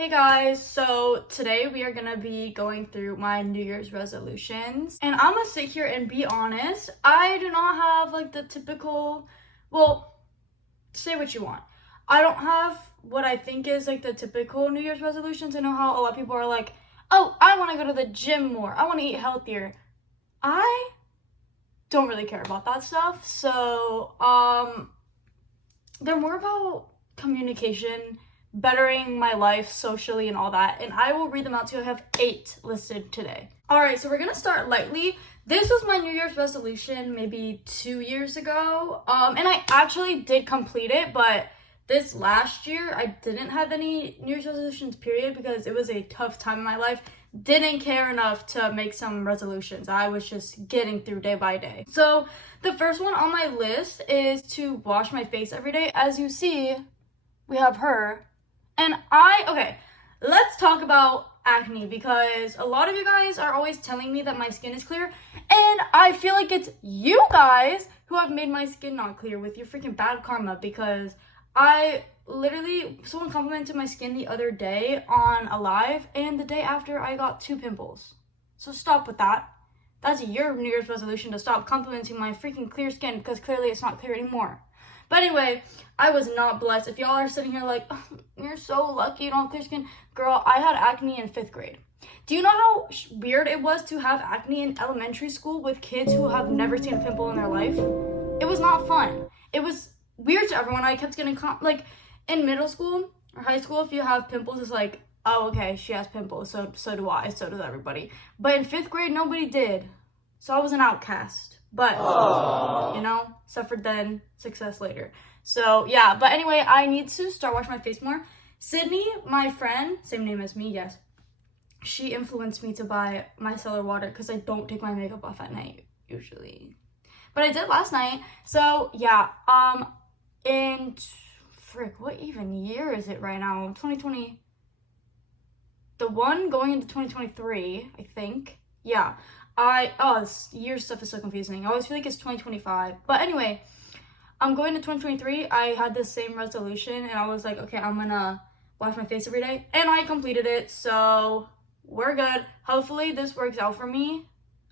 Hey guys, so today we are gonna be going through my New Year's resolutions, and I'm gonna sit here and be honest, I do not have like the typical, well, say what you want. I don't have what I think is like the typical New Year's resolutions. I know how a lot of people are like, oh, I wanna go to the gym more, I wanna eat healthier. I don't really care about that stuff, so they're more about communication, bettering my life socially and all that, and I will read them out to you. I have 8 listed today. All right, so we're gonna start lightly. This was my New Year's resolution maybe 2 years ago, and I actually did complete it, but this last year I didn't have any New Year's resolutions period because it was a tough time in my life. Didn't care enough to make some resolutions. I was just getting through day by day. So the first one on my list is to wash my face every day. As you see, we have her. And okay, let's talk about acne because a lot of you guys are always telling me that my skin is clear, and I feel like it's you guys who have made my skin not clear with your freaking bad karma, because someone complimented my skin the other day on a live, and the day after I got 2 pimples. So stop with that. That's your New Year's resolution, to stop complimenting my freaking clear skin, because clearly it's not clear anymore. But anyway, I was not blessed. If y'all are sitting here like, oh, you're so lucky you don't have clear skin. Girl, I had acne in 5th grade. Do you know how weird it was to have acne in elementary school with kids who have never seen a pimple in their life? It was not fun. It was weird to everyone. I kept getting, like, in middle school or high school, if you have pimples, it's like, oh, okay, she has pimples, so do I, so does everybody. But in 5th grade, nobody did. So I was an outcast. But, you know, suffered then, success later. So, yeah. But anyway, I need to start washing my face more. Sydney, my friend, same name as me, yes. She influenced me to buy micellar water because I don't take my makeup off at night, usually. But I did last night. So, yeah. What even year is it right now? 2020. The one going into 2023, I think. Yeah. This year stuff is so confusing. I always feel like it's 2025. But anyway, I'm going to 2023. I had the same resolution, and I was like, okay, I'm gonna wash my face every day. And I completed it, so we're good. Hopefully this works out for me.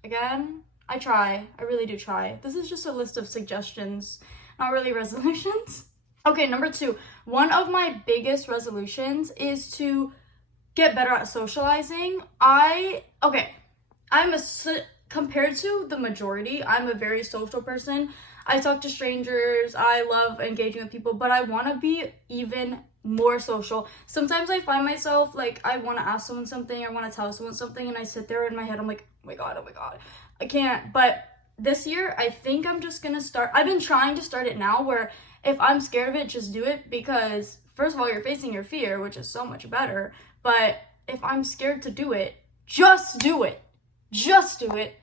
Again, I try. I really do try. This is just a list of suggestions, not really resolutions. Okay, number 2. One of my biggest resolutions is to get better at socializing. Compared to the majority, I'm a very social person. I talk to strangers. I love engaging with people, but I want to be even more social. Sometimes I find myself like I want to ask someone something, I want to tell someone something, and I sit there in my head, I'm like, oh my god, I can't. But this year, I think I'm just gonna start. I've been trying to start it now, where if I'm scared of it, just do it, because first of all, you're facing your fear, which is so much better. But if I'm scared to do it, just do it. Just do it.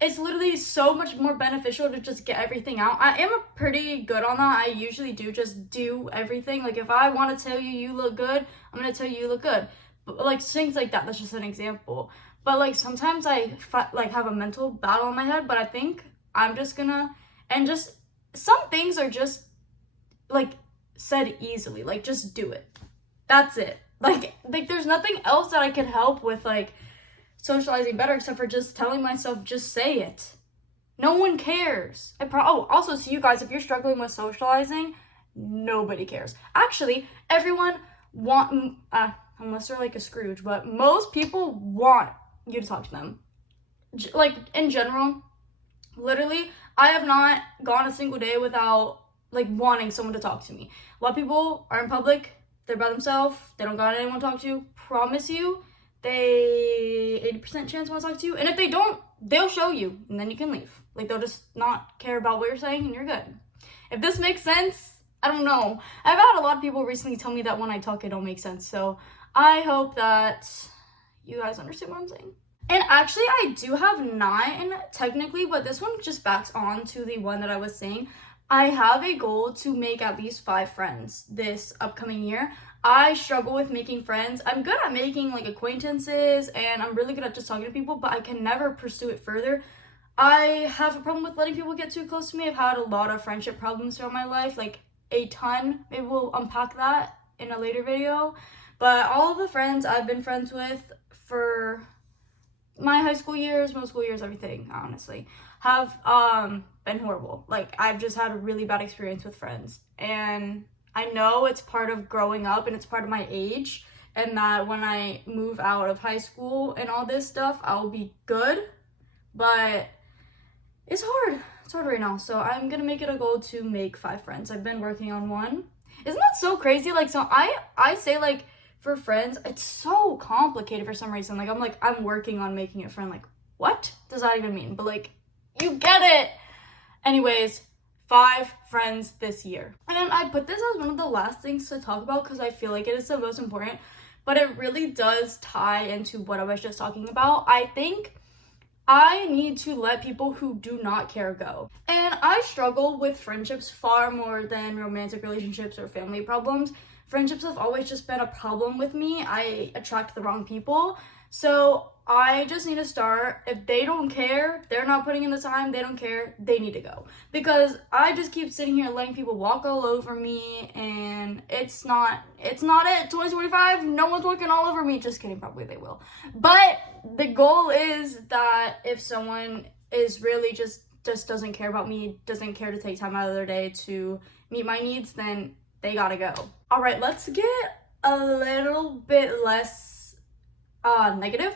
It's literally so much more beneficial to just get everything out. I am pretty good on that. I usually do just do everything. Like, if I want to tell you you look good, I'm going to tell you look good. But, like, things like that, that's just an example. But, like, sometimes I, have a mental battle in my head, but I think I'm just gonna, and just, some things are just, like, said easily. Like, just do it. That's it. Like there's nothing else that I could help with, like, socializing better except for just telling myself, just say it. No one cares. Also, to you guys, if you're struggling with socializing, nobody cares. Actually, everyone unless they're like a Scrooge, but most people want you to talk to them. Like, in general, literally, I have not gone a single day without, like, wanting someone to talk to me. A lot of people are in public, they're by themselves, they don't got anyone to talk to. Promise you, they 80% chance want to talk to you, and if they don't, they'll show you, and then you can leave. Like, they'll just not care about what you're saying, and you're good. If this makes sense, I don't know. I've had a lot of people recently tell me that when I talk, it don't make sense, so I hope that you guys understand what I'm saying. And actually, I do have 9 technically, but this one just backs on to the one that I was saying. I have a goal to make at least 5 friends this upcoming year. I struggle with making friends. I'm good at making, like, acquaintances, and I'm really good at just talking to people, but I can never pursue it further. I have a problem with letting people get too close to me. I've had a lot of friendship problems throughout my life, like, a ton. Maybe we'll unpack that in a later video. But all of the friends I've been friends with for my high school years, middle school years, everything, honestly, have been horrible. Like, I've just had a really bad experience with friends. And I know it's part of growing up and it's part of my age, and that when I move out of high school and all this stuff, I'll be good. But it's hard. It's hard right now. So I'm gonna make it a goal to make 5 friends. I've been working on one. Isn't that so crazy? Like, so I say, like, for friends, it's so complicated for some reason. Like, I'm working on making a friend. Like, what does that even mean? But, like, you get it. Anyways, 5 friends this year. And I put this as one of the last things to talk about because I feel like it is the most important, but it really does tie into what I was just talking about. I think I need to let people who do not care go. And I struggle with friendships far more than romantic relationships or family problems. Friendships have always just been a problem with me. I attract the wrong people. So I just need to start. If they don't care, they're not putting in the time, they don't care, they need to go. Because I just keep sitting here letting people walk all over me, and it's not it. 2025, no one's walking all over me. Just kidding, probably they will. But the goal is that if someone is really just doesn't care about me, doesn't care to take time out of their day to meet my needs, then they gotta go. All right, let's get a little bit less negative.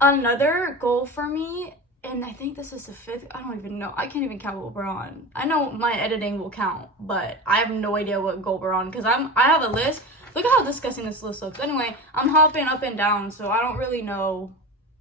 Another goal for me, and I think this is the 5th, I don't even know. I can't even count what we're on. I know my editing will count, but I have no idea what goal we're on because I have a list. Look at how disgusting this list looks. Anyway, I'm hopping up and down, so I don't really know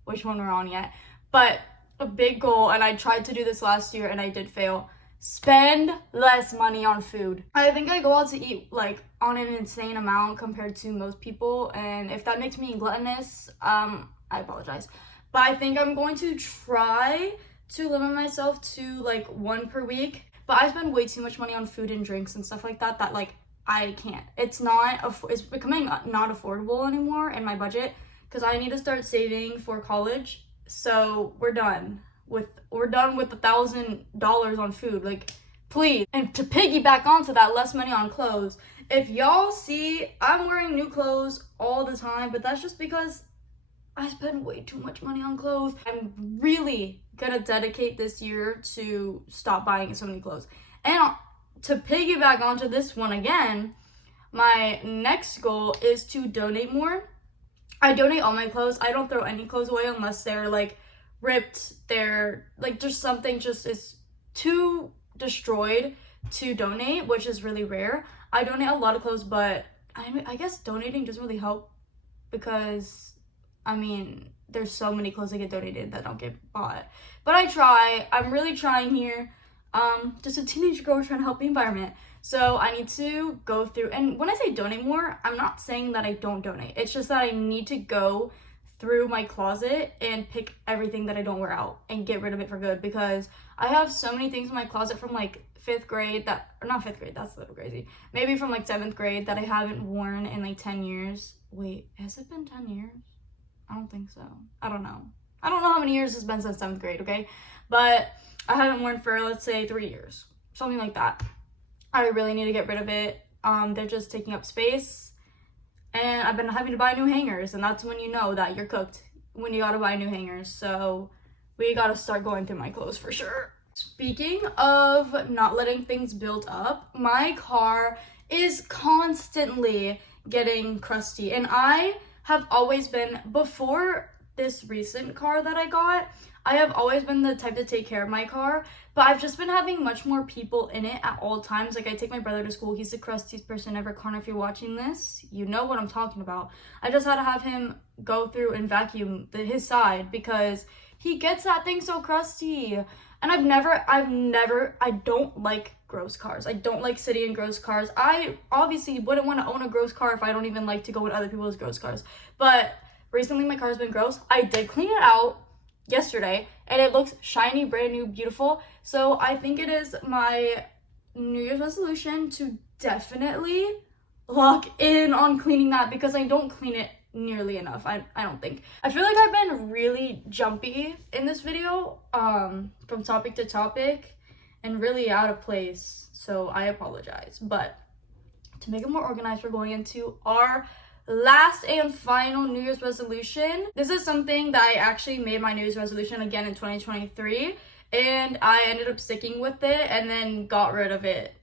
which one we're on yet. But a big goal, and I tried to do this last year and I did fail. Spend less money on food. I think I go out to eat like on an insane amount compared to most people, and if that makes me gluttonous, I apologize. But I think I'm going to try to limit myself to like 1 per week. But I spend way too much money on food and drinks and stuff like that like I can't. It's becoming not affordable anymore in my budget because I need to start saving for college. So we're done with $1,000 on food, like, please. And to piggyback onto that, less money on clothes. If y'all see, I'm wearing new clothes all the time, but that's just because I spend way too much money on clothes. I'm really gonna dedicate this year to stop buying so many clothes. And to piggyback onto this one again, my next goal is to donate more. I donate all my clothes. I don't throw any clothes away unless they're like ripped, they're like just something just is too destroyed to donate, which is really rare. I donate a lot of clothes, but I guess donating doesn't really help because I mean there's so many clothes that get donated that don't get bought. But I try. I'm really trying here. Just a teenage girl trying to help the environment. So I need to go through, and when I say donate more, I'm not saying that I don't donate. It's just that I need to go through my closet and pick everything that I don't wear out and get rid of it for good, because I have so many things in my closet from like 5th grade not 5th grade, that's a little crazy. Maybe from like 7th grade that I haven't worn in like 10 years. Wait, has it been 10 years? I don't think so. I don't know how many years it's been since 7th grade, okay? But I haven't worn for, let's say, 3 years. Something like that. I really need to get rid of it. They're just taking up space. And I've been having to buy new hangers. And that's when you know that you're cooked. When you gotta buy new hangers. So we gotta start going through my clothes for sure. Speaking of not letting things build up, my car is constantly getting crusty. And I have always been, before this recent car that I got, I have always been the type to take care of my car, but I've just been having much more people in it at all times. Like, I take my brother to school. He's the crustiest person ever. Connor, if you're watching this, you know what I'm talking about. I just had to have him go through and vacuum his side because he gets that thing so crusty. And I don't like gross cars. I don't like sitting in gross cars. I obviously wouldn't want to own a gross car if I don't even like to go in other people's gross cars. But recently my car's been gross. I did clean it out yesterday and it looks shiny, brand new, beautiful. So I think it is my New Year's resolution to definitely lock in on cleaning that, because I don't clean it nearly enough. I don't think. I feel like I've been really jumpy in this video, from topic to topic, and really out of place, so I apologize. But to make it more organized, we're going into our last and final New Year's resolution. This is something that I actually made my New Year's resolution again in 2023, and I ended up sticking with it and then got rid of it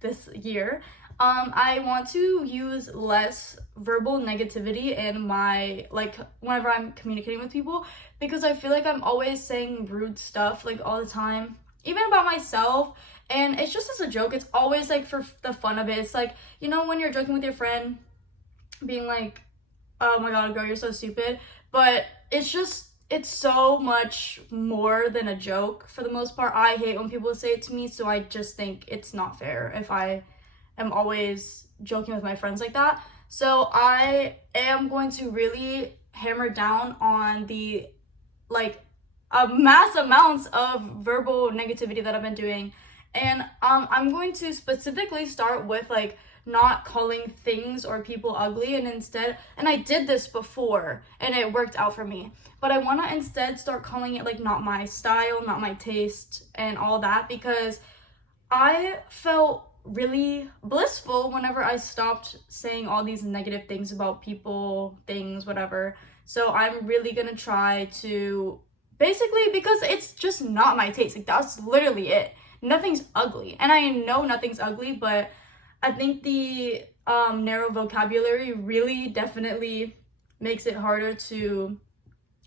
this year. I want to use less verbal negativity in my, like, whenever I'm communicating with people, because I feel like I'm always saying rude stuff, like, all the time, even about myself, and it's just as a joke. It's always, like, for the fun of it. It's like, you know, when you're joking with your friend, being like, oh my god, girl, you're so stupid, but it's so much more than a joke for the most part. I hate when people say it to me, so I just think it's not fair if I am always joking with my friends like that. So I am going to really hammer down on the, like, mass amounts of verbal negativity that I've been doing. And I'm going to specifically start with, like, not calling things or people ugly, and instead, and I did this before and it worked out for me, but I want to instead start calling it, like, not my style, not my taste, and all that, because I felt really blissful whenever I stopped saying all these negative things about people, things, whatever. So I'm really gonna try to, basically, because it's just not my taste, like, that's literally it. Nothing's ugly, and I know nothing's ugly, but I think the narrow vocabulary really definitely makes it harder to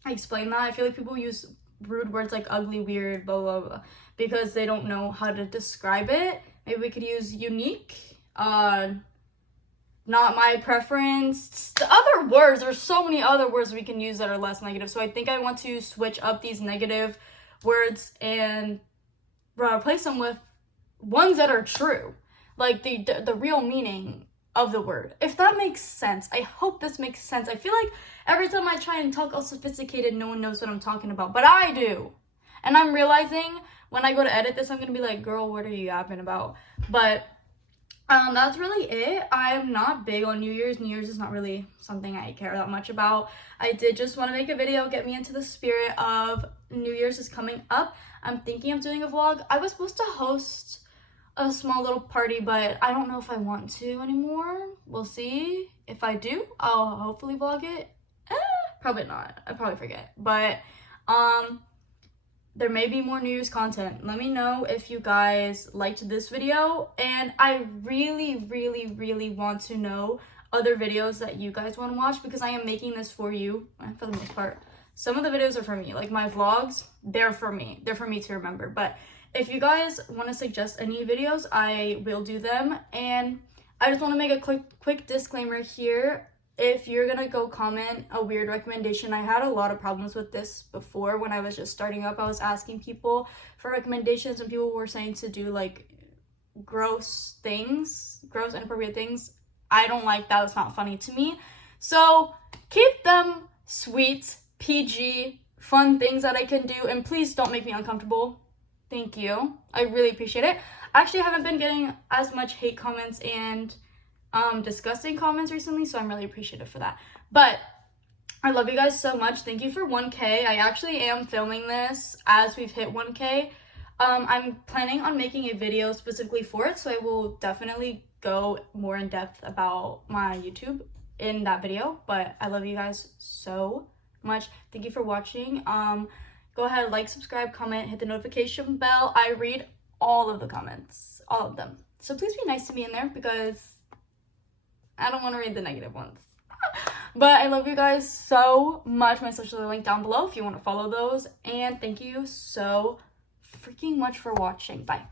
explain that. I feel like people use rude words like ugly, weird, blah blah blah, because they don't know how to describe it. Maybe we could use unique, not my preference, the other words. There's so many other words we can use that are less negative. So I think I want to switch up these negative words and replace them with ones that are true, like the real meaning of the word, if that makes sense. I hope this makes sense. I feel like every time I try and talk all sophisticated, no one knows what I'm talking about, but I do. And I'm realizing when I go to edit this, I'm gonna be like, girl, what are you yapping about? But that's really it. I am not big on New Year's. New Year's is not really something I care that much about. I did just want to make a video, get me into the spirit of New Year's is coming up. I'm thinking of doing a vlog. I was supposed to host a small little party, but I don't know if I want to anymore. We'll see. If I do, I'll hopefully vlog it. Probably not. I probably forget. But there may be more New Year's content. Let me know if you guys liked this video, and I really, really, really want to know other videos that you guys want to watch, because I am making this for you, for the most part. Some of the videos are for me, like my vlogs, they're for me to remember. But if you guys want to suggest any videos, I will do them. And I just want to make a quick disclaimer here. If you're gonna go comment a weird recommendation, I had a lot of problems with this before when I was just starting up. I was asking people for recommendations and people were saying to do, like, gross things, gross inappropriate things. I don't like that. It's not funny to me. So keep them sweet, PG, fun things that I can do, and please don't make me uncomfortable. Thank you. I really appreciate it. I actually haven't been getting as much hate comments and disgusting comments recently, so I'm really appreciative for that. But I love you guys so much. Thank you for 1K. I actually am filming this as we've hit 1K. I'm planning on making a video specifically for it, so I will definitely go more in depth about my YouTube in that video. But I love you guys so much. Thank you for watching. Go ahead, like, subscribe, comment, hit the notification bell. I read all of the comments, all of them. So please be nice to me in there, because I don't want to read the negative ones. But I love you guys so much. My socials are linked down below if you want to follow those. And thank you so freaking much for watching. Bye.